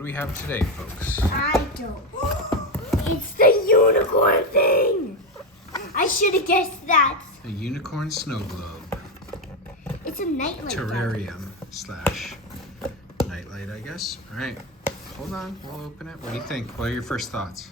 do we have today, folks? I don't. It's the unicorn thing. I should have guessed that. A unicorn snow globe. It's a nightlight. Terrarium / nightlight, I guess. All right, hold on. We'll open it. What do you think? What are your first thoughts?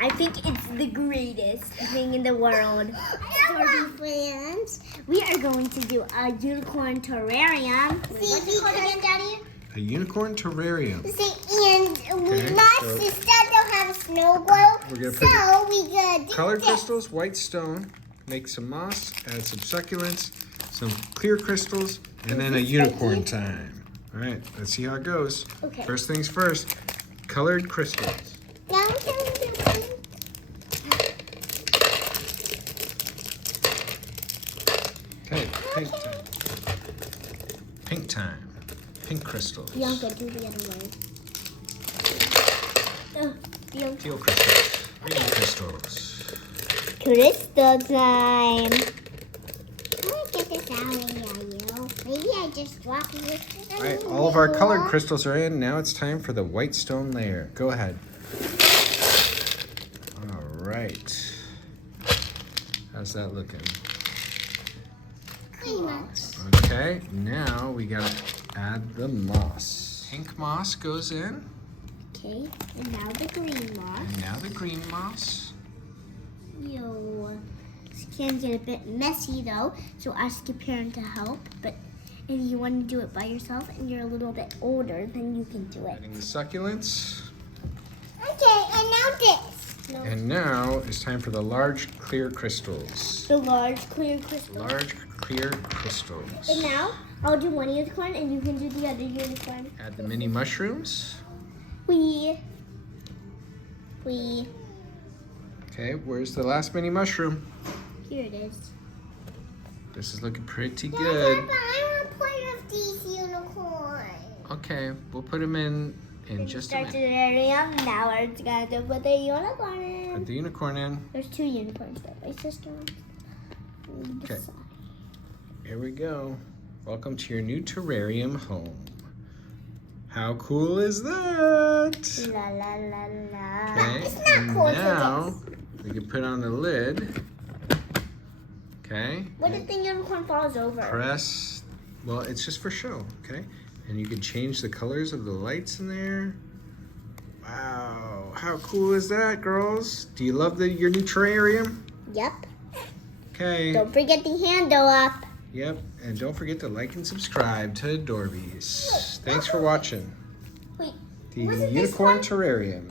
I think it's the greatest thing in the world. Adorbies friends, we are going to do a unicorn terrarium. What's it called again, Daddy? A unicorn terrarium. And Okay, my so sister don't have a snow globe, we're gonna put so we gonna do colored this. crystals, white stone, make some moss, add some succulents, some clear crystals, and then a unicorn time. All right, let's see how it goes. Okay. First things first, colored crystals. Now we can do Okay, pink time. Pink time. Pink crystals. Bianca, do the other way. Oh, Bianca. Teal crystals. Green crystals. Crystal time. Let me get this out of here, Maybe I just dropped it. All right, all of our colored crystals are in. Now it's time for the white stone layer. Go ahead. All right. How's that looking? Pretty much. Okay, now we gotta add the moss. Pink moss goes in, Okay, and now the green moss. and now the green moss. Yo, this can get a bit messy though, so ask your parent to help. But if you want to do it by yourself and you're a little bit older, then you can do it. Adding the succulents. Okay, and now this. No. And now it's time for the large clear crystals. The large clear crystal. Large clear crystals. And now I'll do one unicorn and you can do the other unicorn. Add the mini mushrooms. We. Okay, where's the last mini mushroom? Here it is. This is looking pretty But good. I want part of these unicorns. Okay, we'll put them in just a Start minute. terrarium. Now we're gonna do put the unicorn in. Put the unicorn in. There's 2 unicorns that my sister wants. Okay. Here we go. Welcome to your new terrarium home. How cool is that? La la la la. Okay, It's not and cool to now we can put on the lid. Okay. What if the unicorn falls over? Press. Well, it's just for show. Okay. And you can change the colors of the lights in there. Wow. How cool is that, girls? Do you love your new terrarium? Yep. Okay. Don't forget the handle up. Yep. And don't forget to like and subscribe to Adorbies. Thanks for watching Wait. the wasn't this Unicorn one- Terrarium.